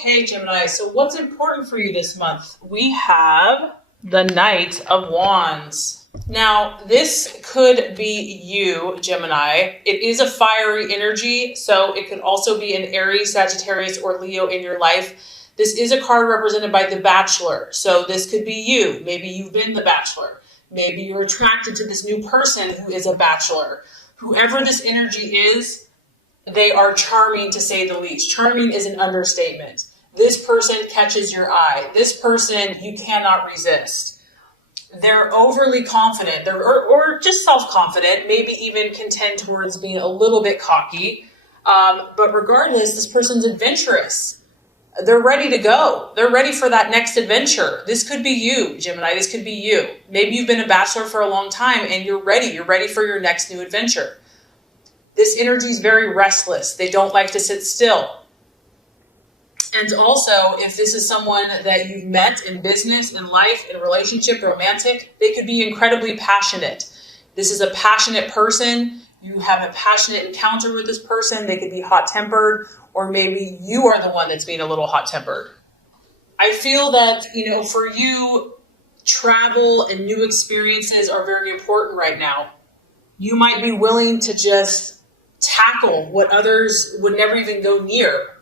Okay, Gemini, so what's important for you this month? We have the Knight of Wands. Now, this could be you, Gemini. It is a fiery energy, so it could also be an Aries, Sagittarius, or Leo in your life. This is a card represented by the Bachelor, so this could be you. Maybe you've been the Bachelor. Maybe you're attracted to this new person who is a Bachelor. Whoever this energy is, they are charming, to say the least. Charming is an understatement. This person catches your eye. This person you cannot resist. They're overly confident, or just self-confident, maybe even can tend towards being a little bit cocky. But regardless, this person's adventurous. They're ready to go. They're ready for that next adventure. This could be you, Gemini. This could be you. Maybe you've been a Bachelor for a long time and you're ready. You're ready for your next new adventure. This energy is very restless. They don't like to sit still. And also, if this is someone that you've met in business, in life, in relationship, romantic, they could be incredibly passionate. This is a passionate person. You have a passionate encounter with this person. They could be hot-tempered, or maybe you are the one that's being a little hot-tempered. I feel that, for you, travel and new experiences are very important right now. You might be willing to just tackle what others would never even go near.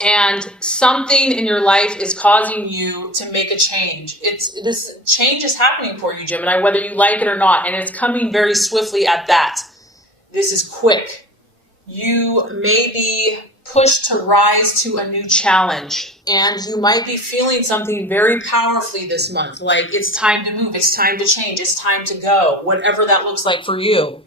And something in your life is causing you to make a change. This change is happening for you, Gemini, whether you like it or not, and it's coming very swiftly at that. This is quick. You may be pushed to rise to a new challenge, and you might be feeling something very powerfully this month, like it's time to move, it's time to change, it's time to go, whatever that looks like for you.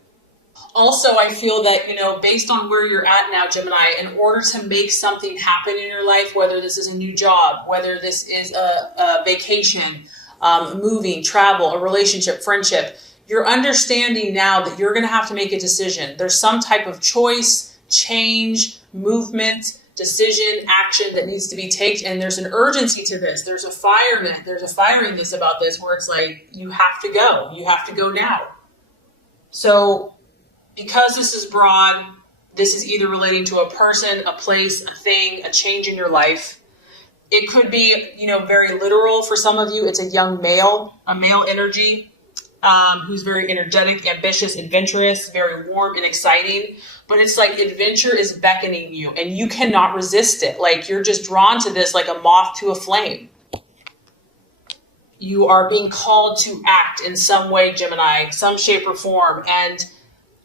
Also, I feel that, based on where you're at now, Gemini, in order to make something happen in your life, whether this is a new job, whether this is a vacation, moving, travel, a relationship, friendship, you're understanding now that you're going to have to make a decision. There's some type of choice, change, movement, decision, action that needs to be taken. And there's an urgency to this. There's a firiness about this where it's like, you have to go. You have to go now. So because this is broad, this is either relating to a person, a place, a thing, a change in your life. It could be, very literal for some of you. It's a young male, a male energy, who's very energetic, ambitious, adventurous, very warm and exciting. But it's like adventure is beckoning you and you cannot resist it. Like you're just drawn to this like a moth to a flame. You are being called to act in some way, Gemini, some shape or form. And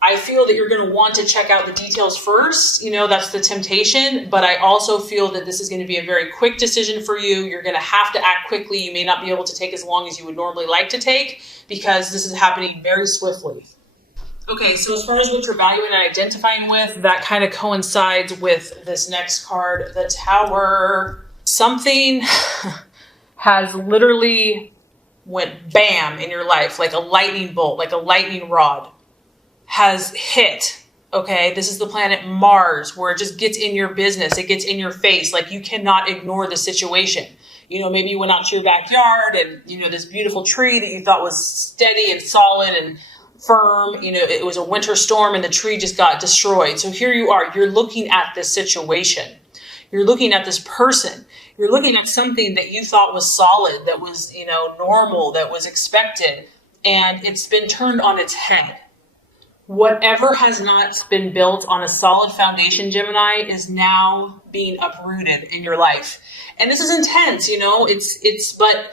I feel that you're going to want to check out the details first. That's the temptation. But I also feel that this is going to be a very quick decision for you. You're going to have to act quickly. You may not be able to take as long as you would normally like to take because this is happening very swiftly. Okay, so as far as what you're valuing and identifying with, that kind of coincides with this next card, the Tower. Something has literally went bam in your life, like a lightning bolt, like a lightning rod has hit. Okay, this is the planet Mars, where it just gets in your business. It gets in your face. Like you cannot ignore the situation. Maybe you went out to your backyard and, this beautiful tree that you thought was steady and solid and firm, it was a winter storm and the tree just got destroyed. So here you are, you're looking at this situation. You're looking at this person. You're looking at something that you thought was solid, that was, normal, that was expected, and it's been turned on its head. Whatever has not been built on a solid foundation, Gemini, is now being uprooted in your life. And this is intense, but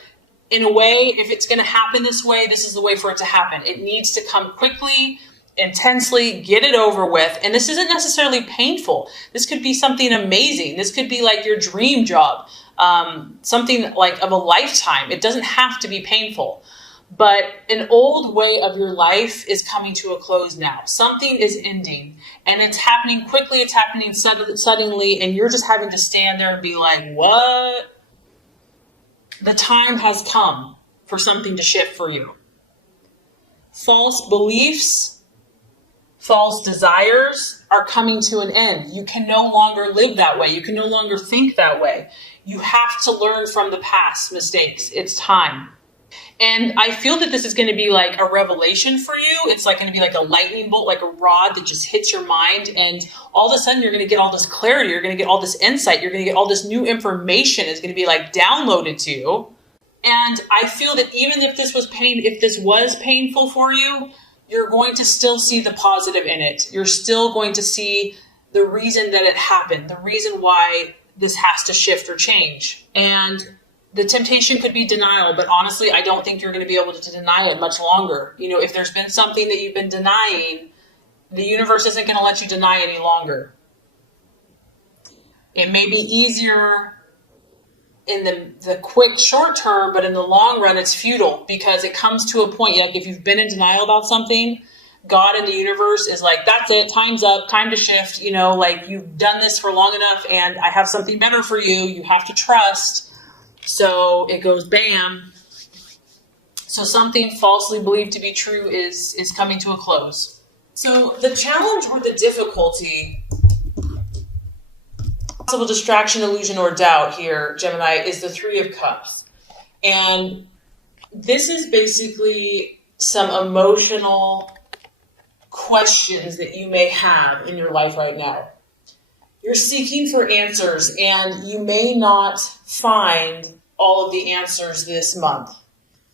in a way, if it's going to happen this way, this is the way for it to happen. It needs to come quickly, intensely, get it over with. And this isn't necessarily painful. This could be something amazing. This could be like your dream job, something like of a lifetime. It doesn't have to be painful. But an old way of your life is coming to a close now. Something is ending and it's happening quickly. It's happening suddenly. And you're just having to stand there and be like, what? The time has come for something to shift for you. False beliefs, false desires are coming to an end. You can no longer live that way. You can no longer think that way. You have to learn from the past mistakes. It's time. And I feel that this is going to be like a revelation for you. It's like going to be like a lightning bolt, like a rod that just hits your mind. And all of a sudden you're going to get all this clarity. You're going to get all this insight. You're going to get all this new information. It's going to be like downloaded to you. And I feel that even if this was painful for you, you're going to still see the positive in it. You're still going to see the reason that it happened, the reason why this has to shift or change. And the temptation could be denial, but honestly, I don't think you're going to be able to deny it much longer. You know, if there's been something that you've been denying, the universe isn't going to let you deny any longer. It may be easier in the quick short term, but in the long run, it's futile because it comes to a point, like if you've been in denial about something, God and the universe is like, that's it, time's up, time to shift, you know, like you've done this for long enough and I have something better for you. You have to trust. So it goes bam. So something falsely believed to be true is coming to a close. So the challenge or the difficulty, possible distraction, illusion, or doubt here, Gemini, is the Three of Cups. And this is basically some emotional questions that you may have in your life right now. You're seeking for answers, and you may not find all of the answers this month.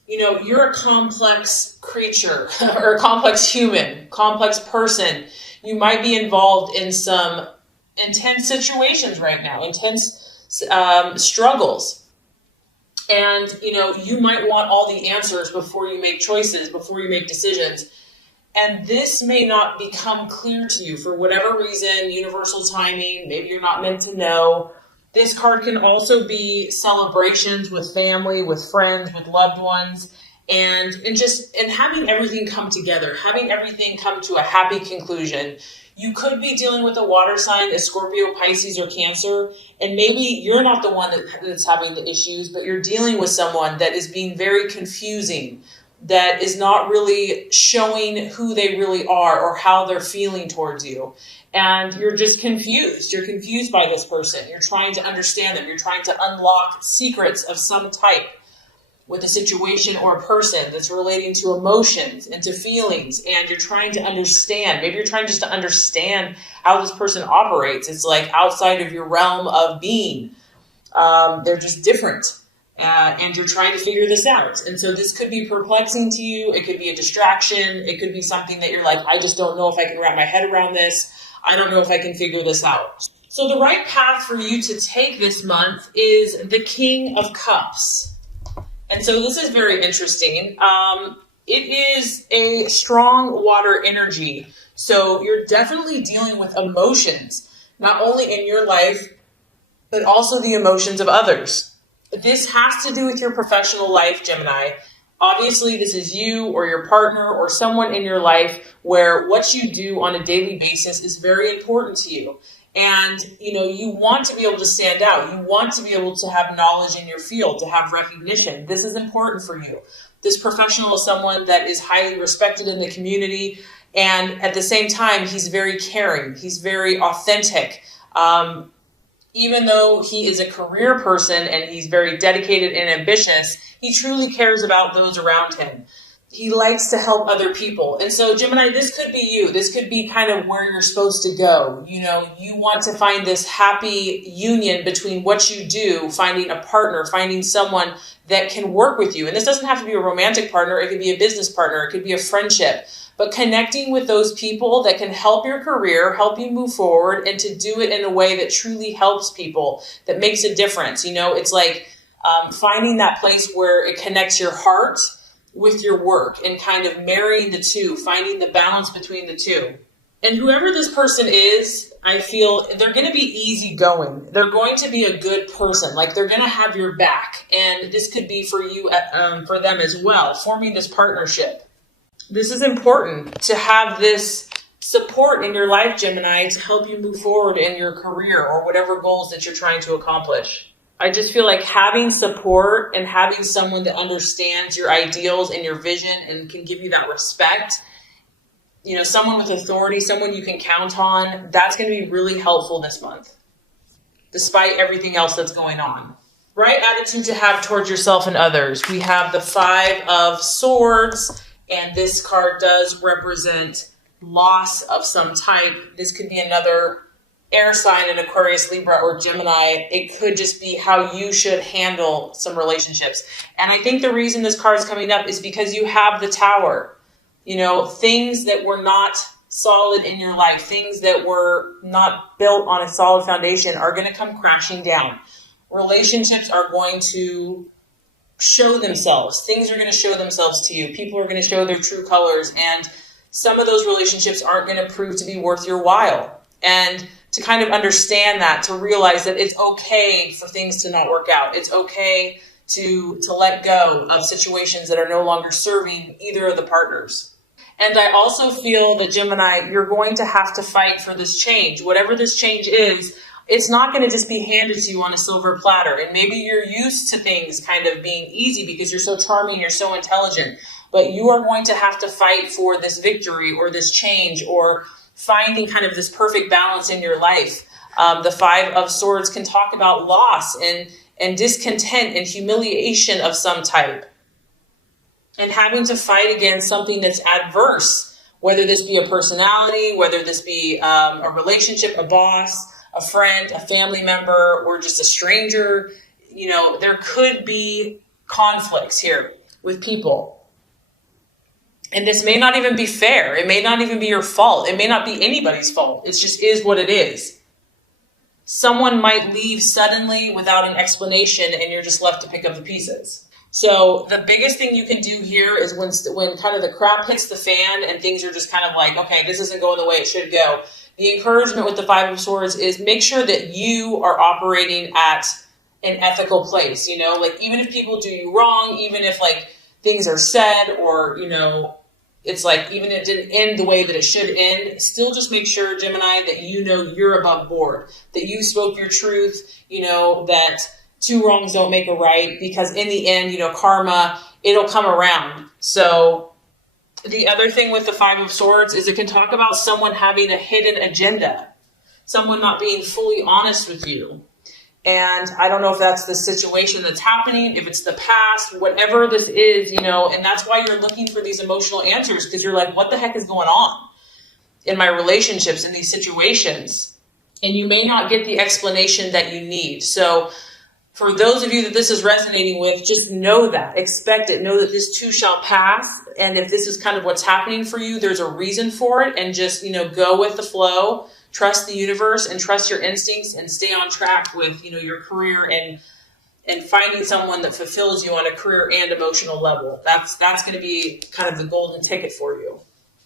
You know, you're a complex creature, or a complex human, complex person. You might be involved in some intense situations right now, intense struggles. And, you know, you might want all the answers before you make choices, before you make decisions. And this may not become clear to you for whatever reason, universal timing, maybe you're not meant to know. This card can also be celebrations with family, with friends, with loved ones, and having everything come together, having everything come to a happy conclusion. You could be dealing with a water sign, a Scorpio, Pisces, or Cancer, and maybe you're not the one that's having the issues, but you're dealing with someone that is being very confusing, that is not really showing who they really are or how they're feeling towards you. And you're just confused. You're confused by this person. You're trying to understand them. You're trying to unlock secrets of some type with a situation or a person that's relating to emotions and to feelings. And you're trying to understand. Maybe you're trying just to understand how this person operates. It's like outside of your realm of being. They're just different. And you're trying to figure this out. And so this could be perplexing to you. It could be a distraction. It could be something that you're like, I just don't know if I can wrap my head around this. I don't know if I can figure this out. So the right path for you to take this month is the King of Cups. And so this is very interesting. It is a strong water energy. So you're definitely dealing with emotions, not only in your life, but also the emotions of others. This has to do with your professional life, Gemini. Obviously, this is you or your partner or someone in your life where what you do on a daily basis is very important to you. And, you know, you want to be able to stand out. You want to be able to have knowledge in your field, to have recognition. This is important for you. This professional is someone that is highly respected in the community. And at the same time, he's very caring. He's very authentic. Even though he is a career person and he's very dedicated and ambitious, he truly cares about those around him. He likes to help other people. And so, Gemini, this could be you. This could be kind of where you're supposed to go. You know, you want to find this happy union between what you do, finding a partner, finding someone that can work with you. And this doesn't have to be a romantic partner. It could be a business partner. It could be a friendship. But connecting with those people that can help your career, help you move forward, and to do it in a way that truly helps people, that makes a difference. You know, it's like finding that place where it connects your heart with your work and kind of marrying the two, finding the balance between the two. And whoever this person is, I feel they're going to be easygoing. They're going to be a good person. Like they're going to have your back. And this could be for you, for them as well, forming this partnership. This is important to have this support in your life, Gemini, to help you move forward in your career or whatever goals that you're trying to accomplish. I just feel like having support and having someone that understands your ideals and your vision and can give you that respect, you know, someone with authority, someone you can count on, that's going to be really helpful this month, despite everything else that's going on. right attitude to have towards yourself and others. We have the Five of Swords, and this card does represent loss of some type. This could be another air sign in Aquarius, Libra, or Gemini. It could just be how you should handle some relationships. And I think the reason this card is coming up is because you have the Tower. You know, things that were not solid in your life, things that were not built on a solid foundation are going to come crashing down. Relationships are going to show themselves. Things are going to show themselves to you. People are going to show their true colors. And some of those relationships aren't going to prove to be worth your while. And to kind of understand that, to realize that it's okay for things to not work out. It's okay to let go of situations that are no longer serving either of the partners. And I also feel that, Gemini, you're going to have to fight for this change. Whatever this change is, it's not going to just be handed to you on a silver platter. And maybe you're used to things kind of being easy because you're so charming, you're so intelligent. But you are going to have to fight for this victory or this change or finding kind of this perfect balance in your life. The Five of Swords can talk about loss and discontent and humiliation of some type. And having to fight against something that's adverse, whether this be a personality, whether this be a relationship, a boss, a friend, a family member, or just a stranger. You know, there could be conflicts here with people. And this may not even be fair. It may not even be your fault. It may not be anybody's fault. It just is what it is. Someone might leave suddenly without an explanation and you're just left to pick up the pieces. So the biggest thing you can do here is when kind of the crap hits the fan and things are just kind of like, okay, this isn't going the way it should go. The encouragement with the Five of Swords is make sure that you are operating at an ethical place. You know, like even if people do you wrong, even if like things are said or, you know, it's like even if it didn't end the way that it should end, still just make sure, Gemini, that you know you're above board, that you spoke your truth, you know, that two wrongs don't make a right, because in the end, you know, karma, it'll come around. So the other thing with the Five of Swords is it can talk about someone having a hidden agenda, someone not being fully honest with you. And I don't know if that's the situation that's happening, if it's the past, whatever this is, you know, and that's why you're looking for these emotional answers, because you're like, what the heck is going on in my relationships, in these situations? And you may not get the explanation that you need. So for those of you that this is resonating with, just know that, expect it, know that this too shall pass. And if this is kind of what's happening for you, there's a reason for it, and just, you know, go with the flow. Trust the universe and trust your instincts and stay on track with, you know, your career and finding someone that fulfills you on a career and emotional level. That's going to be kind of the golden ticket for you.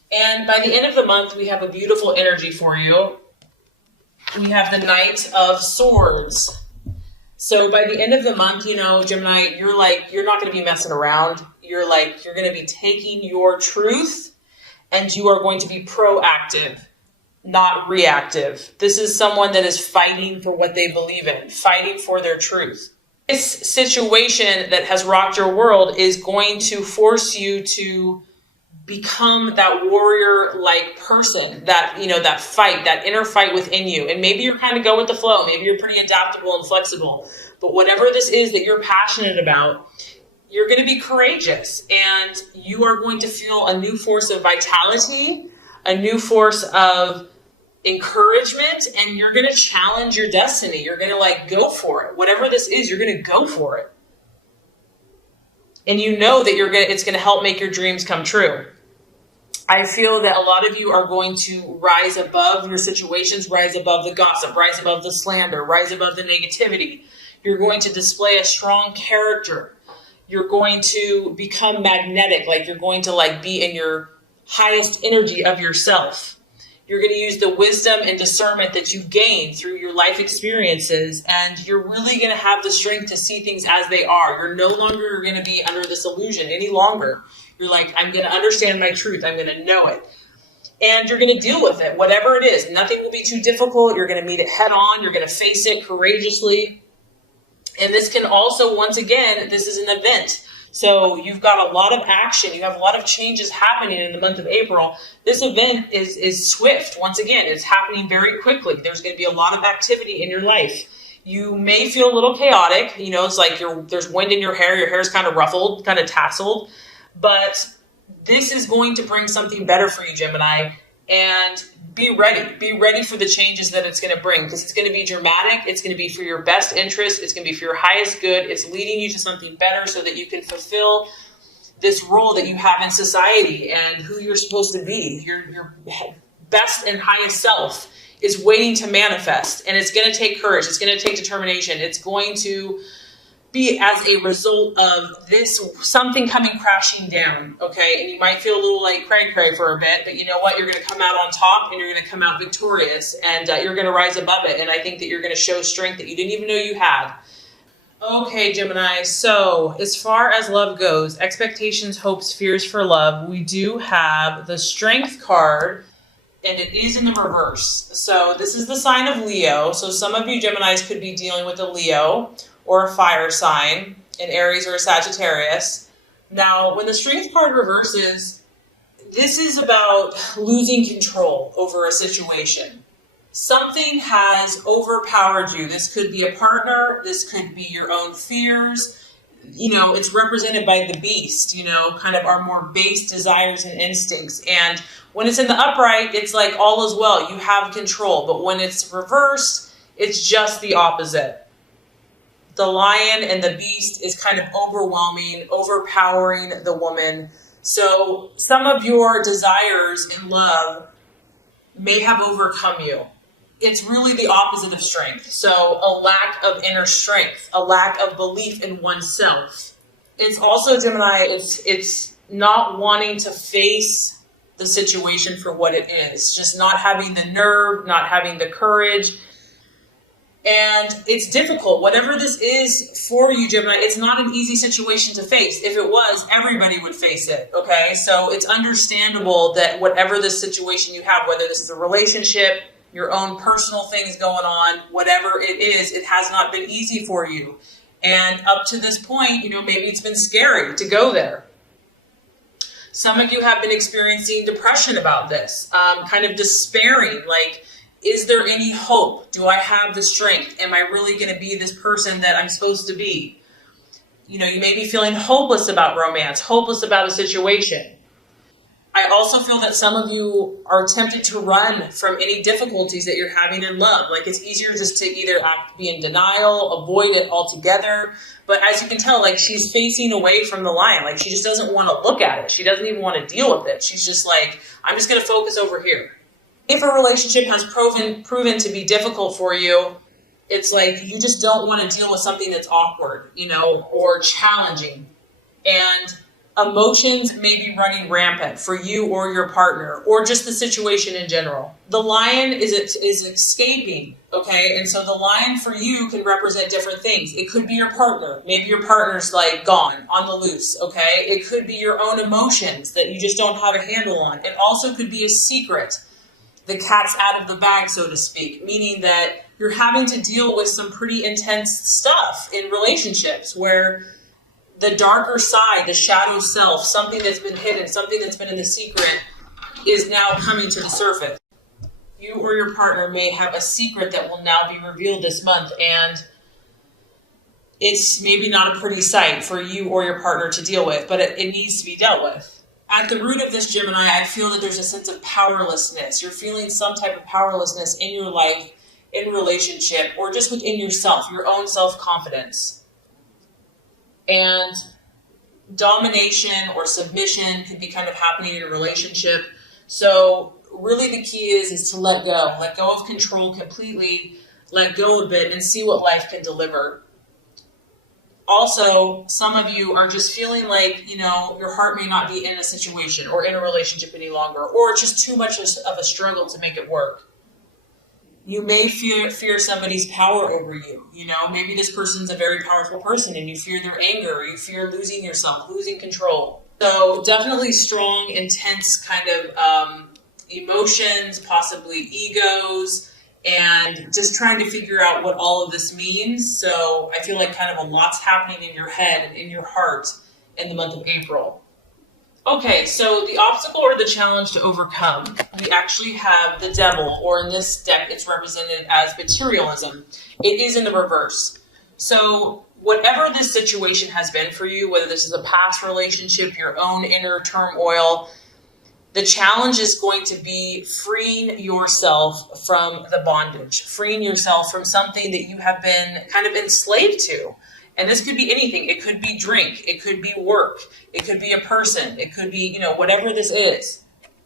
And by the end of the month, we have a beautiful energy for you. We have the Knight of Swords. So by the end of the month, you know, Gemini, you're not going to be messing around. You're going to be taking your truth and you are going to be proactive, not reactive. This is someone that is fighting for what they believe in, fighting for their truth. This situation that has rocked your world is going to force you to become that warrior-like person, that, you know, that fight, that inner fight within you. And maybe you're kind of go with the flow. Maybe you're pretty adaptable and flexible. But whatever this is that you're passionate about, you're going to be courageous and you are going to feel a new force of vitality, a new force of encouragement, and you're going to challenge your destiny. You're going to go for it. Whatever this is, you're going to go for it. And you know that it's going to help make your dreams come true. I feel that a lot of you are going to rise above your situations, rise above the gossip, rise above the slander, rise above the negativity. You're going to display a strong character. You're going to become magnetic, you're going to be in your highest energy of yourself. You're going to use the wisdom and discernment that you've gained through your life experiences, and you're really going to have the strength to see things as they are. You're no longer going to be under this illusion any longer. You're like, I'm going to understand my truth. I'm going to know it. And you're going to deal with it, whatever it is. Nothing will be too difficult. You're going to meet it head on. You're going to face it courageously. And this can also, once again, this is an event. So you've got a lot of action. You have a lot of changes happening in the month of April. This event is swift. Once again, it's happening very quickly. There's going to be a lot of activity in your life. You may feel a little chaotic. It's like there's wind in your hair's kind of ruffled, kind of tasseled, but this is going to bring something better for you, Gemini, and be ready. Be ready for the changes that it's going to bring, because it's going to be dramatic. It's going to be for your best interest. It's going to be for your highest good. It's leading you to something better so that you can fulfill this role that you have in society and who you're supposed to be. Your best and highest self is waiting to manifest, and it's going to take courage. It's going to take determination. It's going to be as a result of this, something coming crashing down, okay? And you might feel a little like cray-cray for a bit, but you know what? You're going to come out on top, and you're going to come out victorious, and you're going to rise above it. And I think that you're going to show strength that you didn't even know you had. Okay, Gemini, so as far as love goes, expectations, hopes, fears for love, we do have the Strength card, and it is in the reverse. So this is the sign of Leo. So some of you Geminis could be dealing with a Leo or a fire sign, an Aries or a Sagittarius. Now, when the Strength card reverses, this is about losing control over a situation. Something has overpowered you. This could be a partner. This could be your own fears. It's represented by the beast, kind of our more base desires and instincts. And when it's in the upright, it's like all is well. You have control. But when it's reversed, it's just the opposite. The lion and the beast is kind of overwhelming, overpowering the woman. So some of your desires in love may have overcome you. It's really the opposite of strength. So a lack of inner strength, a lack of belief in oneself. It's also, Gemini, it's not wanting to face the situation for what it is. Just not having the nerve, not having the courage. And it's difficult. Whatever this is for you, Gemini, it's not an easy situation to face. If it was, everybody would face it, okay? So it's understandable that whatever this situation you have, whether this is a relationship, your own personal things going on, whatever it is, it has not been easy for you. And up to this point, maybe it's been scary to go there. Some of you have been experiencing depression about this, kind of despairing, like, is there any hope? Do I have the strength? Am I really going to be this person that I'm supposed to be? You may be feeling hopeless about romance, hopeless about a situation. I also feel that some of you are tempted to run from any difficulties that you're having in love. Like, it's easier just to either be in denial, avoid it altogether. But as you can tell, like, she's facing away from the lion. Like, she just doesn't want to look at it. She doesn't even want to deal with it. She's just like, I'm just going to focus over here. If a relationship has proven to be difficult for you, it's like you just don't want to deal with something that's awkward, or challenging. And emotions may be running rampant for you or your partner, or just the situation in general. The lion is escaping, okay? And so the lion for you can represent different things. It could be your partner. Maybe your partner's like gone, on the loose, okay? It could be your own emotions that you just don't have a handle on. It also could be a secret. The cat's out of the bag, so to speak, meaning that you're having to deal with some pretty intense stuff in relationships where the darker side, the shadow self, something that's been hidden, something that's been in the secret, is now coming to the surface. You or your partner may have a secret that will now be revealed this month, and it's maybe not a pretty sight for you or your partner to deal with, but it needs to be dealt with. At the root of this, Gemini, I feel that there's a sense of powerlessness. You're feeling some type of powerlessness in your life, in relationship, or just within yourself, your own self-confidence. And domination or submission could be kind of happening in a relationship. So really the key is to let go of control completely, let go of it, and see what life can deliver. Also, some of you are just feeling like, your heart may not be in a situation or in a relationship any longer, or it's just too much of a struggle to make it work. You may fear somebody's power over you. Maybe this person's a very powerful person and you fear their anger, or you fear losing yourself, losing control. So definitely strong, intense kind of emotions, possibly egos, and just trying to figure out what all of this means. So I feel like kind of a lot's happening in your head and in your heart in the month of April. Okay, so the obstacle or the challenge to overcome, we actually have the devil, or in this deck, it's represented as materialism. It is in the reverse. So whatever this situation has been for you, whether this is a past relationship, your own inner turmoil, the challenge is going to be freeing yourself from the bondage, freeing yourself from something that you have been kind of enslaved to. And this could be anything. It could be drink. It could be work. It could be a person. It could be, whatever this is.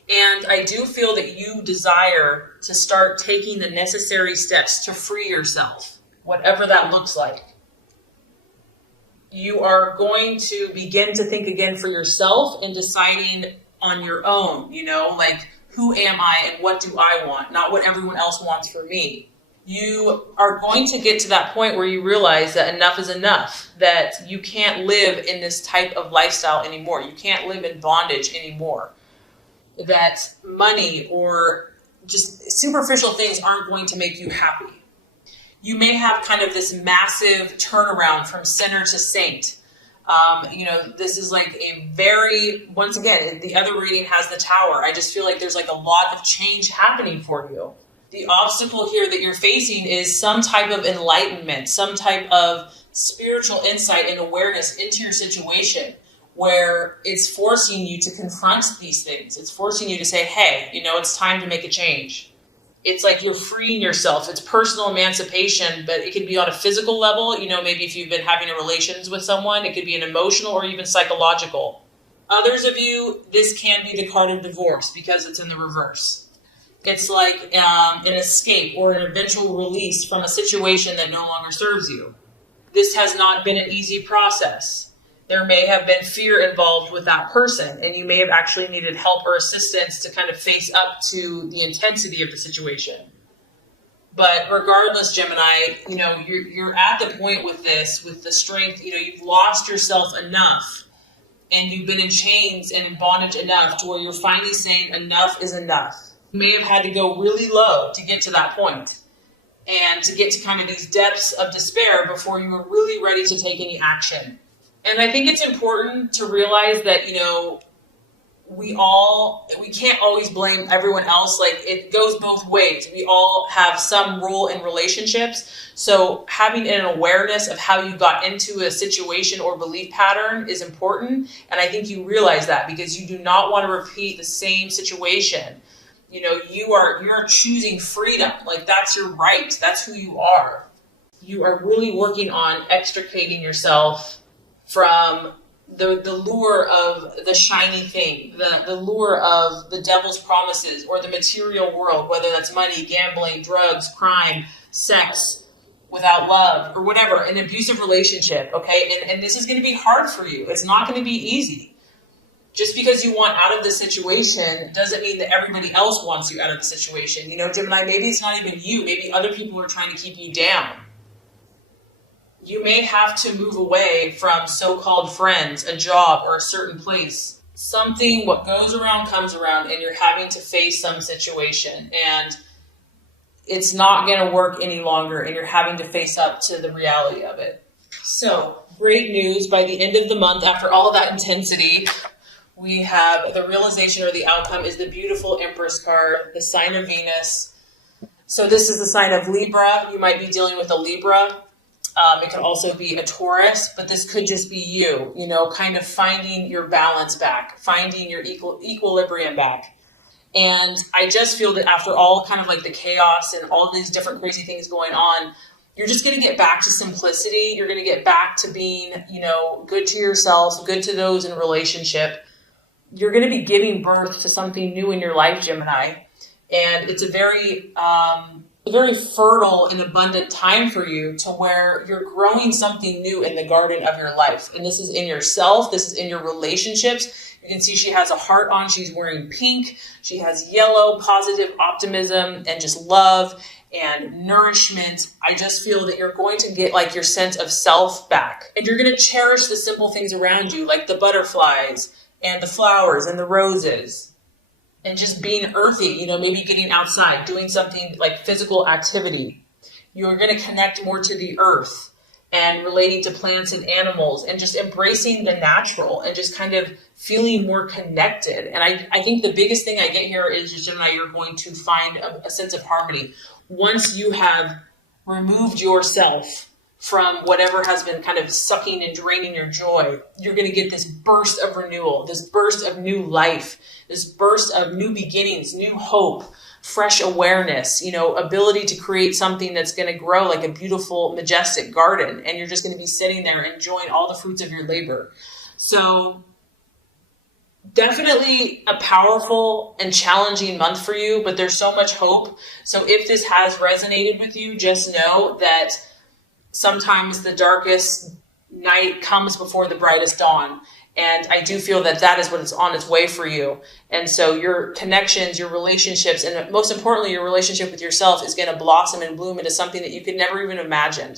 And I do feel that you desire to start taking the necessary steps to free yourself, whatever that looks like. You are going to begin to think again for yourself and deciding on your own, like, who am I and what do I want? Not what everyone else wants for me. You are going to get to that point where you realize that enough is enough, that you can't live in this type of lifestyle anymore. You can't live in bondage anymore. That money or just superficial things aren't going to make you happy. You may have kind of this massive turnaround from sinner to saint. This is like once again, the other reading has the Tower. I just feel like there's like a lot of change happening for you. The obstacle here that you're facing is some type of enlightenment, some type of spiritual insight and awareness into your situation where it's forcing you to confront these things. It's forcing you to say, hey, it's time to make a change. It's like you're freeing yourself. It's personal emancipation, but it can be on a physical level. Maybe if you've been having a relations with someone, it could be an emotional or even psychological. Others of you, this can be the card of divorce because it's in the reverse. It's like an escape or an eventual release from a situation that no longer serves you. This has not been an easy process. There may have been fear involved with that person, and you may have actually needed help or assistance to kind of face up to the intensity of the situation. But regardless, Gemini, you're at the point with this, with the strength, you've lost yourself enough, and you've been in chains and in bondage enough to where you're finally saying enough is enough. You may have had to go really low to get to that point and to get to kind of these depths of despair before you were really ready to take any action. And I think it's important to realize that, we can't always blame everyone else. Like, it goes both ways. We all have some role in relationships. So having an awareness of how you got into a situation or belief pattern is important. And I think you realize that because you do not want to repeat the same situation. You're choosing freedom. Like, that's your right. That's who you are. You are really working on extricating yourself from the lure of the shiny thing, the lure of the devil's promises or the material world, whether that's money, gambling, drugs, crime, sex, without love, or whatever, an abusive relationship, okay? And this is going to be hard for you. It's not going to be easy. Just because you want out of the situation doesn't mean that everybody else wants you out of the situation. Gemini, maybe it's not even you. Maybe other people are trying to keep you down. You may have to move away from so-called friends, a job, or a certain place. What goes around comes around, and you're having to face some situation, and it's not going to work any longer, and you're having to face up to the reality of it. So, great news. By the end of the month, after all that intensity, we have the realization or the outcome is the beautiful Empress card, the sign of Venus. So this is the sign of Libra. You might be dealing with a Libra. It could also be a Taurus, but this could just be you, kind of finding your balance back, finding your equilibrium back. And I just feel that after all kind of like the chaos and all these different crazy things going on, you're just going to get back to simplicity. You're going to get back to being, good to yourself, good to those in a relationship. You're going to be giving birth to something new in your life, Gemini. And it's a very fertile and abundant time for you to where you're growing something new in the garden of your life. And this is in yourself. This is in your relationships. You can see she has a heart on. She's wearing pink. She has yellow, positive optimism and just love and nourishment. I just feel that you're going to get like your sense of self back. And you're going to cherish the simple things around you, like the butterflies and the flowers and the roses, and just being earthy, maybe getting outside, doing something like physical activity. You're going to connect more to the earth and relating to plants and animals and just embracing the natural and just kind of feeling more connected. And I think the biggest thing I get here is, Gemini, you're going to find a sense of harmony. Once you have removed yourself from whatever has been kind of sucking and draining your joy, you're going to get this burst of renewal, this burst of new life, this burst of new beginnings, new hope, fresh awareness, ability to create something that's going to grow like a beautiful, majestic garden. And you're just going to be sitting there enjoying all the fruits of your labor. So definitely a powerful and challenging month for you, but there's so much hope. So if this has resonated with you, just know that sometimes the darkest night comes before the brightest dawn. And I do feel that that is what is on its way for you. And so your connections, your relationships, and most importantly, your relationship with yourself is going to blossom and bloom into something that you could never even imagine.